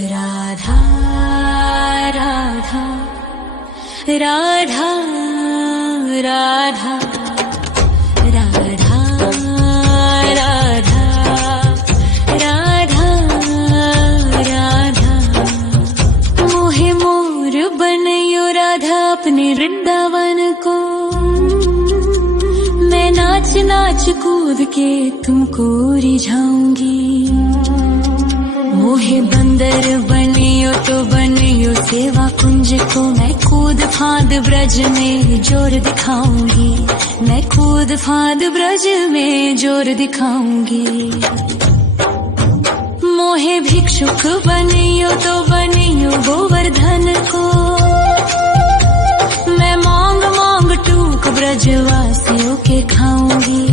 राधा राधा राधा राधा राधा राधा राधा राधा मोहे मोर बनयो राधा अपने वृंदावन को। मैं नाच नाच कूद के तुमको रिझाऊंगी। मोहे बंदर बनियो तो बनियो सेवा कुंज को। मैं कूद फांद ब्रज में जोर दिखाऊंगी। मैं कूद फांद ब्रज में जोर दिखाऊंगी। मोहे भिक्षुक बनियो तो बनियो गोवर्धन को। मैं मांग मांग टूक ब्रजवासियों के खाऊंगी।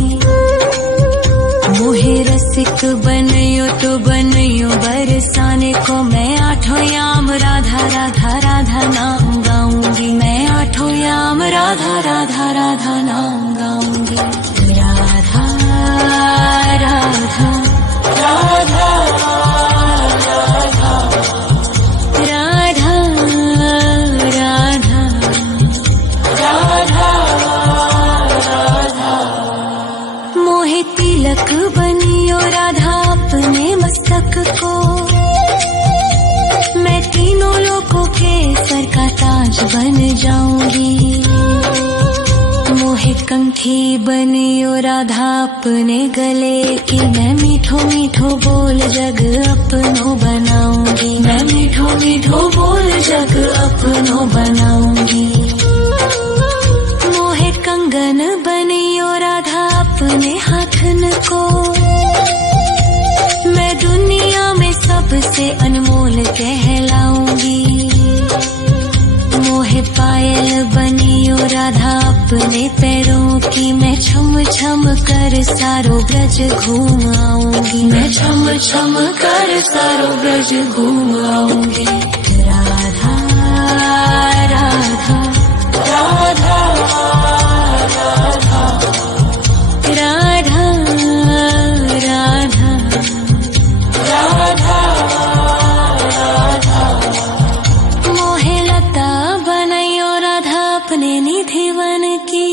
मोहे रसिक बनियो तो बनियो बरसाने को। मैं आठों याम राधा राधा राधा नाम गाऊंगी। मैं आठों याम राधा राधा राधा नाम गाऊंगी। राधा राधा राधा राधा राधा राधा राधा। मोहे तिलक बनियो राधा अपने मस्तक को। मैं तीनों लोगों के सर का ताज बन जाऊंगी। मोहे कंठी बनियो राधा अपने गले की। मैं मीठो मीठो बोल जग अपनो बनाऊंगी। मैं मीठो मीठो बोल जग अपनो बनाऊंगी। मोहे कंगन बनियो राधा अपने हाथन को। मैं दुनिया में सबसे अनमोल कहलाऊंगी। मोहे पायल बनियो राधा अपने पैरों की। मैं छम छम कर सारो ब्रज घूम आऊंगी। मैं छम छम कर सारो ब्रज घूम आऊंगी। राधा राधा राधा राधा राधा राधा राधा। मोहे लता बनयो राधा अपने निधि वन की।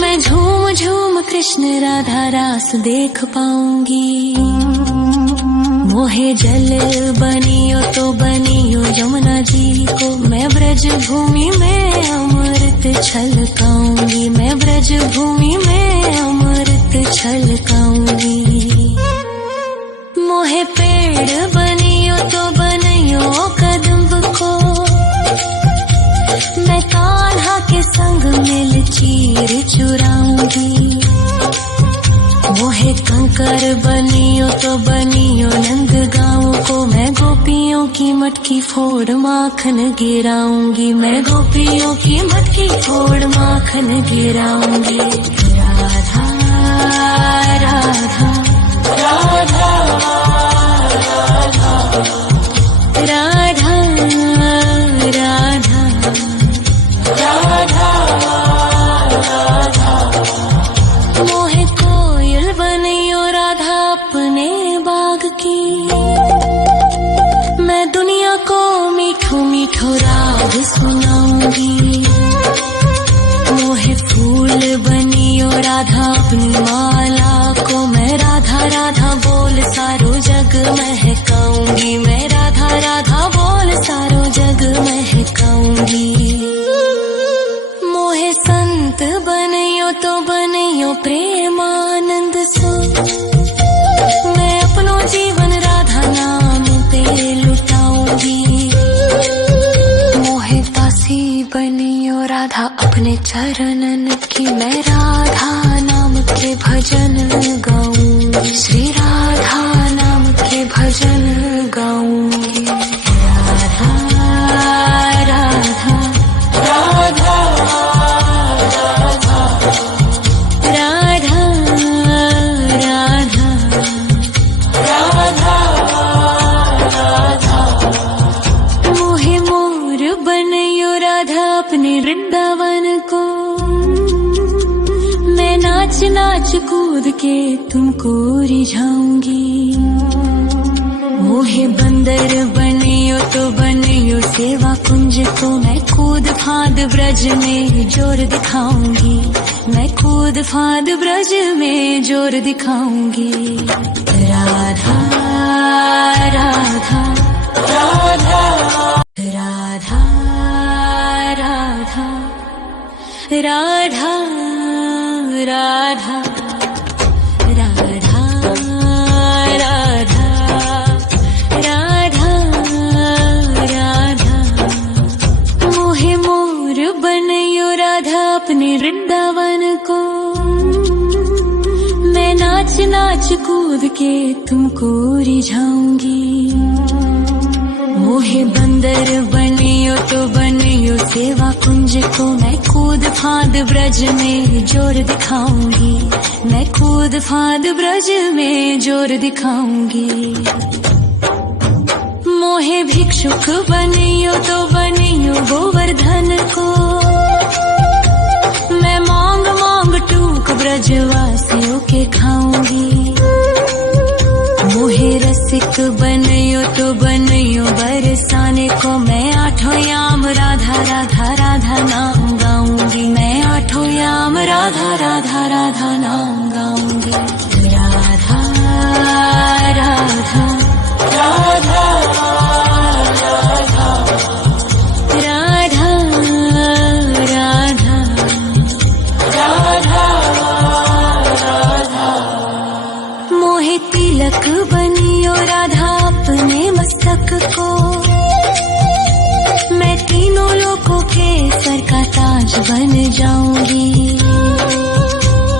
मैं झूम झूम कृष्ण राधा रास देख पाऊंगी। मोहे जल बनियो तो बनियो यमुना जी को। मैं ब्रज भूमि में अमृत छलकाऊंगी। मैं ब्रज भूमि में अमृत छलकाऊंगी। मोहे पेड़ बनियो तो बनियो कदम्ब को। मैं कान्हा के संग मिल चीर चुराऊंगी। मोहे कंकर बनियो तो बनियो नंद गाँव को। मैं गोपियों की मटकी फोड़ माखन गिराऊंगी। मैं गोपियों की मटकी फोड़ माखन गिराऊंगी। राधा राधा राधा राधा राधा राधा राधा। मोहे कोयल बनियो राधा अपने बाग की। मैं दुनिया को मीठो मीठो राग सुनाऊंगी। मोहे फूल बनियो राधा अपनी माला को। मैं राधा राधा बोल सारो जग महकाऊंगी। मैं राधा राधा बोल सारो जग महकाऊंगी। मोहे संत बनियो तो बनियो प्रेमानंद सो। मैं अपनो जीवन राधा नाम पे लुटाऊंगी। मोहे दासी बनियो राधा अपने चरणन की। मैं राधा नाम के भजन गाऊंगी। श्री राधा नाम के भजन गाऊंगी। राधा राधा राधा राधा राधा राधा राधा। मोहे मोर बनयो राधा अपने वृंदावन को। मैं नाच नाच कूद के तुमको रिझाऊंगी। मोहे बंदर बनियो तो बनियो सेवा कुंज को मैं कूद फाद ब्रज में जोर दिखाऊंगी, मैं कूद फाद ब्रज में जोर दिखाऊंगी। राधा राधा राधा राधा राधा राधा राधा राधा राधा राधा मोहे मोर बनयो राधा अपने वृंदावन को, मैं नाच नाच कूद के तुमको रिझाऊंगी। मोहे बंदर बनियो तो बनियो सेवा कुंज को मैं कूद फाद ब्रज में जोर दिखाऊंगी, मैं कूद फाद ब्रज में जोर दिखाऊंगी। मोहे भिक्षुक बनियो तो बनियो गोवर्धन को, मैं मांग मांग टूक ब्रजवासियों के खाऊंगी। मोहे रसिक बनियो तो बनियो बरसाने को, मैं आठों याम राधा राधा राधा नाम गाऊंगी, मैं आठों याम राधा राधा राधा नाम गाऊंगी। राधा राधा राधा राधा राधा राधा राधा मोहे तिलक बनियो राधा अपने मस्तक को, मैं तीनों लोगों के सर का ताज बन जाऊंगी।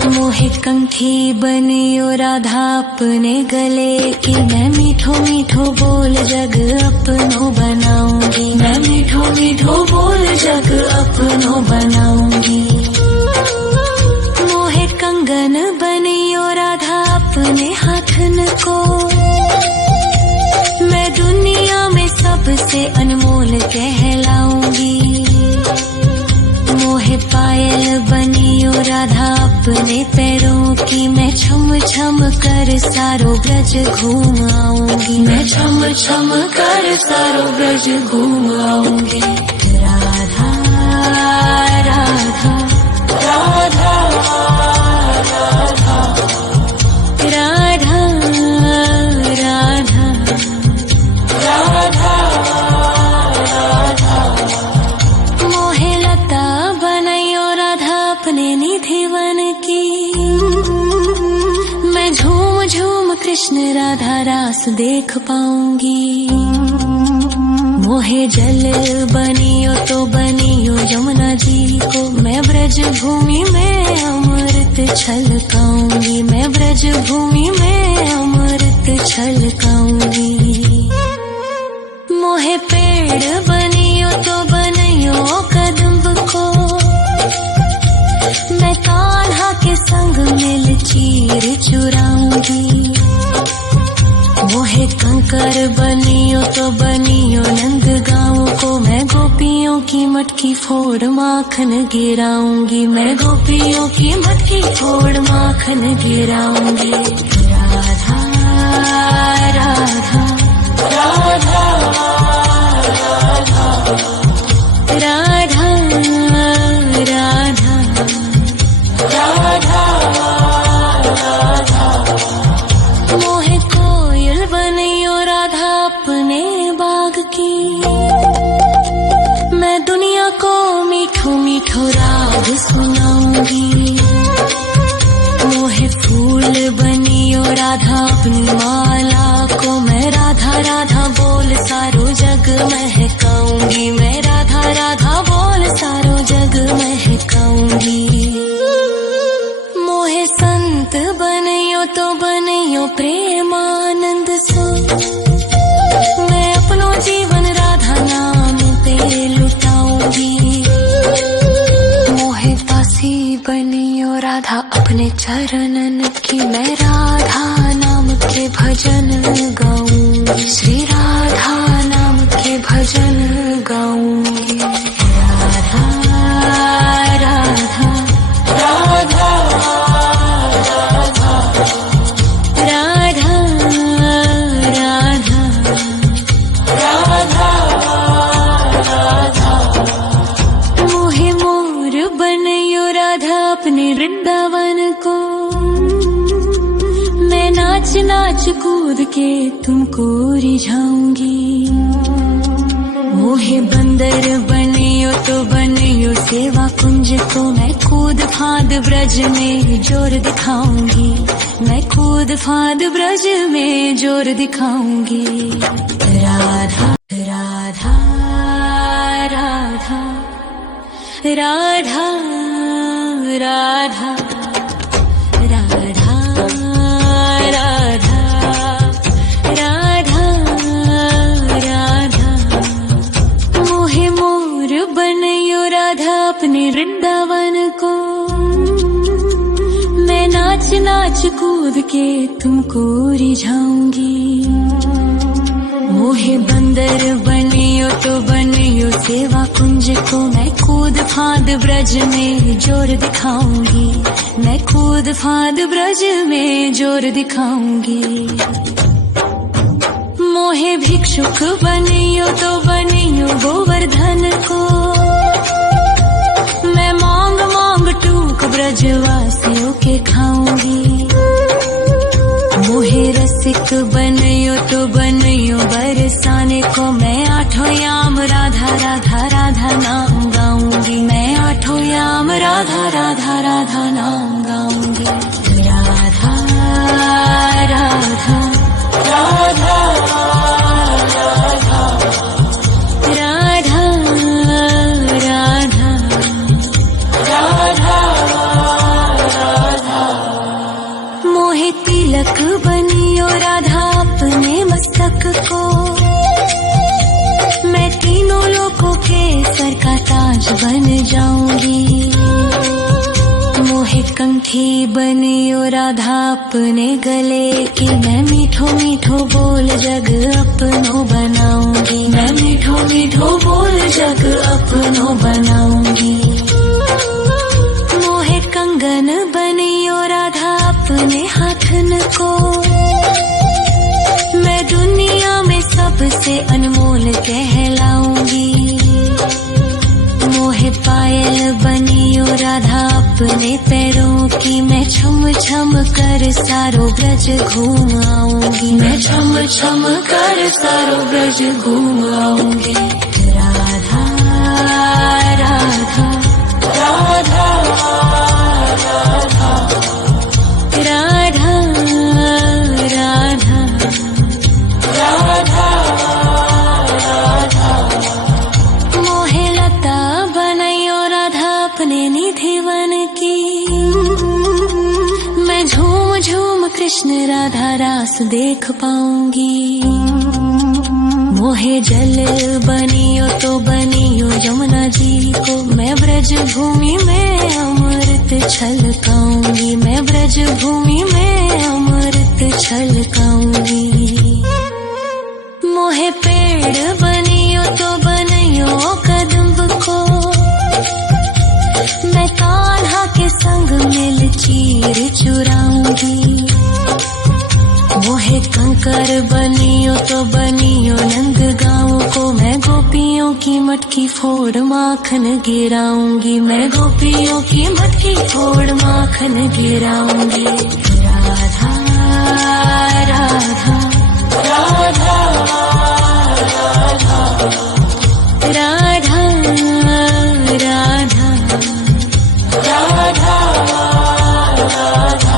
मोहे कंठी बनियो राधा अपने गले की, मैं मीठो मीठो बोल जग अपनो बनाऊंगी, मैं मीठो मीठो बोल जग अपनो बनाऊंगी। मोहे कंगन बनियो राधा अपने हाथन को, मैं दुनिया में सबसे अनमोल कहलाऊंगी। मोहे पायल बनियो राधा अपने पैरों की, मैं छम छम कर सारो ब्रज घूम आऊंगी, मैं छम छम कर सारो ब्रज घूम आऊंगी। राधा राधा राधा राधा राधा राधा राधा राधा मोहे लता बनयो राधा अपने निधि वन की, मैं झूम झूम कृष्ण राधा रास देख पाऊंगी। मोहे जल बनियो तो बनियो यमुना जी को, मैं ब्रज भूमि में अमृत छलकाऊंगी, मैं ब्रज भूमि में अमृत छलकाऊंगी। मोहे पेड़ बनियो तो बनियो कदम्ब को, मैं कान्हा के संग मिल चीर चुराऊंगी। मोहे कंकर बनियो तो बनियो नंद गाँव को, मैं गोपियों की मटकी फोड़ माखन गिराऊंगी, मैं गोपियों की मटकी फोड़ माखन गिराऊंगी। राधा राधा राधा राधा राधा राधा राधा मोहे कोयल बनियो राधा अपने बाग की, मैं दुनिया को मीठो मीठो राग सुनाऊंगी। मोहे फूल बनियो राधा अपनी माला को, मैं राधा राधा बोल सारो जग महकाऊंगी, मैं राधा राधा बोल सारो जग महकाऊंगी। मोहे संत बनियो तो बनियो प्रेमानंद सो, मैं अपनो जीवन राधा नाम पे लुटाऊंगी। मोहे दासी बनियो राधा अपने चरणन की, मैं राधा नाम के भजन गाऊंगी, श्री राधा नाम के भजन गाऊंगी। राधा राधा राधा राधा राधा राधा कूद के तुमको रिझाऊंगी। मोहे बंदर बनियो तो बनियो सेवा कुंज को मैं कूद फाद ब्रज में जोर दिखाऊंगी। मैं कूद फाद ब्रज में जोर दिखाऊंगी। राधा राधा राधा राधा राधा राधा राधा राधा राधा। मोहे मोर बनयो राधा अपने वृंदावन को। मैं नाच नाच कूद के तुमको रिझाऊंगी। मोहे बंदर बनियो तो बनियो सेवा कुंज को मैं कूद फाद ब्रज में जोर दिखाऊंगी। मैं कूद फाद ब्रज में जोर दिखाऊंगी। मोहे भिक्षुक बनियो तो बनियो गोवर्धन को। मैं मांग मांग टूक ब्रजवासियों के खाऊंगी। मोहे रसिक बनियो तो बनियो बरसाने को मैं आठों याम राधा राधा राधा नाम गाऊंगी। मैं आठों याम राधा राधा राधा नाम गाऊंगी। राधा राधा राधा राधा राधा राधा राधा। मोहे तिलक बनियो राधा अपने मस्तक को। मैं तीनों लोगों के सर का ताज बन जाऊंगी। मोहे कंठी बनियो राधा अपने गले की। मैं मीठो मीठो बोल जग अपनो बनाऊंगी। मैं मीठो मीठो बोल जग अपनो बनाऊंगी। मोहे कंगन बनियो राधा अपने हाथन को। मैं दुनिया में सबसे अनमोल कहलाऊंगी। मोहे पायल बनियो राधा अपने पैरों की। मैं छम छम कर सारो ब्रज घूम आऊंगी। मैं छम छम कर सारो ब्रज घूम आऊंगी। राधा राधा राधा राधा राधा राधा राधा। मोहे लता बनयो राधा अपने निधिवन की। मैं झूम झूम कृष्ण राधा रास देख पाऊंगी। मोहे जल बनियो तो बनियो यमुना जी को। मैं ब्रज भूमि में अमृत छलकाऊंगी। मैं ब्रज भूमि में अमृत छलकाऊंगी। मोहे पेड़ बनियो तो बनियो कदम्ब को। मैं कान्हा के संग मिल चीर चुराऊंगी। मोहे कंकर बनियो तो बनियो नंद गाँव को। मैं गोपियों की मटकी फोड़ माखन गिराऊंगी। मैं गोपियों की मटकी फोड़ माखन गिराऊंगी। राधा राधा राधा राधा राधा राधा राधा।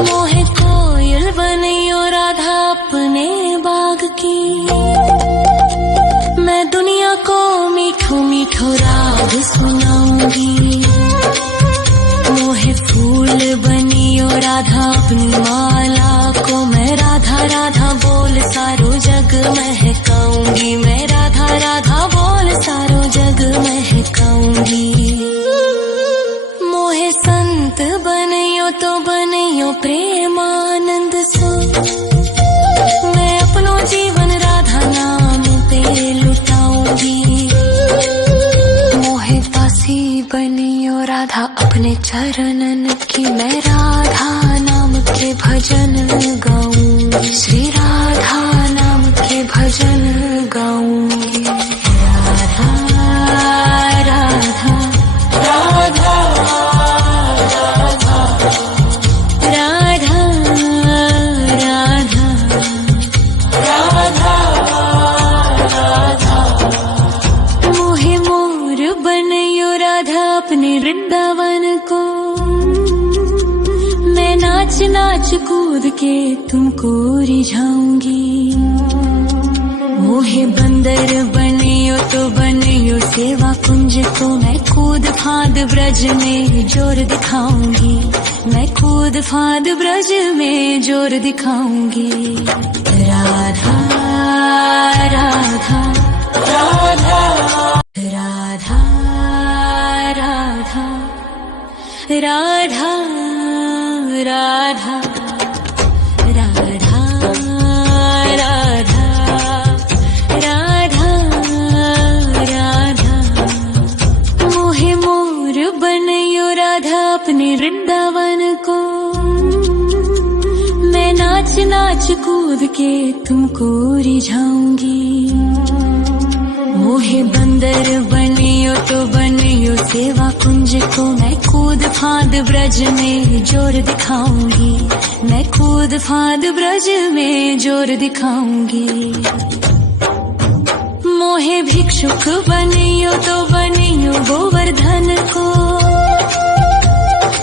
मोहे कोयल बनियो राधा अपने बाग की। मैं दुनिया को मीठो मीठो राग सुनाऊंगी। मोहे फूल बनियो राधा अपनी माला को। मैं राधा राधा बोल सारो जग महकाऊंगी। मैं राधा राधा बोल सारो जग महकाऊंगी। मोहे संत बनियो तो बनियो प्रेमानंद सो। मैं अपनो जीवन राधा नाम पे लुटाऊंगी। मोहे दासी बनियो राधा अपने चरणन की। मैं राधा नाम के भजन गाऊंगी। श्री राधा नाम के भजन गाऊंगी। राधा राधा राधा राधा राधा राधा नाच कूद के तुमको रिझाऊंगी। मोहे बंदर बनियो तो बनियो सेवा कुंज को, मैं कूद फांद ब्रज में जोर दिखाऊंगी। मैं कूद फांद ब्रज में जोर दिखाऊंगी। राधा राधा राधा राधा राधा राधा राधा राधा राधा राधा राधा। मोहे मोर बनयो राधा अपने वृंदावन को, मैं नाच नाच कूद के तुमको रिझाऊंगी। मोहे बंदर बनियो तो बनियो सेवा कुंज को, मैं कूद फांद ब्रज में जोर दिखाऊंगी। मैं कूद फांद ब्रज में जोर दिखाऊंगी। मोहे भिक्षुक बनियो तो बनियो गोवर्धन को,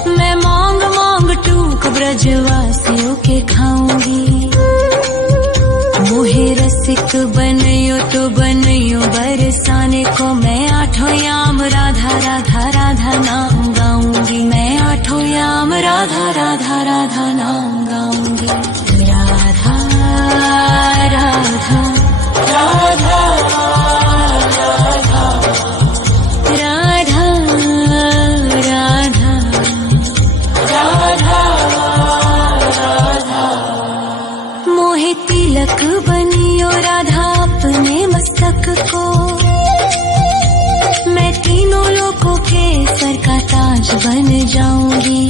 मैं मांग मांग टूक ब्रजवासियों के खाऊंगी। मोहे रसिक बनियो तो बनियो बरसाने को, मैं आठों याम राधा राधा राधा नाम गाऊंगी। मैं आठों याम राधा राधा राधा नाम गाऊंगी। राधा राधा राधा राधा राधा राधा राधा। मोहे तिलक बनियो राधा अपने मस्तक को, मैं तीनों लोगों के सर का ताज बन जाऊंगी।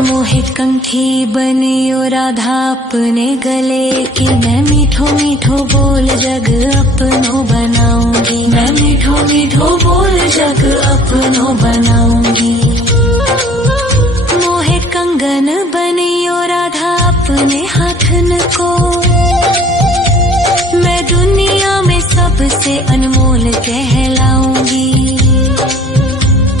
मोहे कंठी बनियो राधा अपने गले की, मैं मीठो मीठो बोल जग अपनो बनाऊंगी। मैं मीठो मीठो बोल जग अपनो बनाऊंगी। मोहे कंगन बनियो राधा अपने हाथन को, मैं दुनिया में सबसे अनमोल कहलाऊंगी।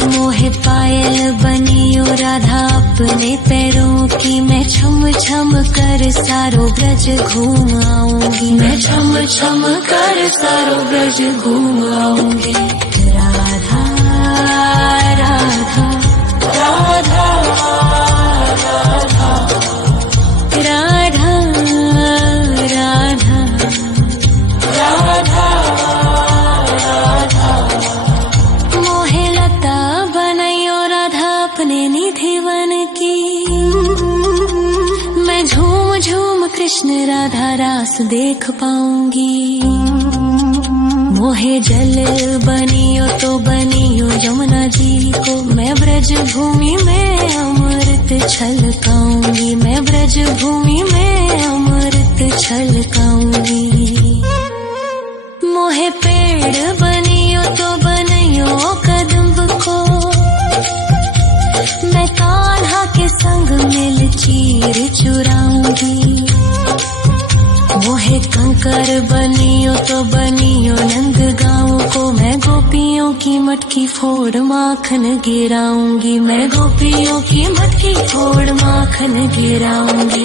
मोहे पायल बनियो राधा अपने पैरों की, मैं छम छम कर सारो ब्रज घूम आऊंगी। मैं छम छम कर सारो ब्रज घूम आऊंगी। राधा राधा राधा राधा राधा राधा राधा राधा। मोहे लता बनयो राधा अपने निधि वन की, मैं झूम झूम कृष्ण राधा रास देख पाऊंगी। मोहे जल बनियो तो बनियो यमुना जी को, मैं ब्रज भूमि में अमृत छलकाऊंगी। मैं ब्रज भूमि में अमृत छलकाऊंगी। मोहे पेड़ बनियो तो बनियो कदम्ब को, मैं कान्हा के संग मिल चीर चुराऊंगी। मोहे कंकर बनियो तो बनियो नंद गाँव को, मैं गोपियों की मटकी फोड़ माखन गिराऊंगी। मैं गोपियों की मटकी फोड़ माखन गिराऊंगी।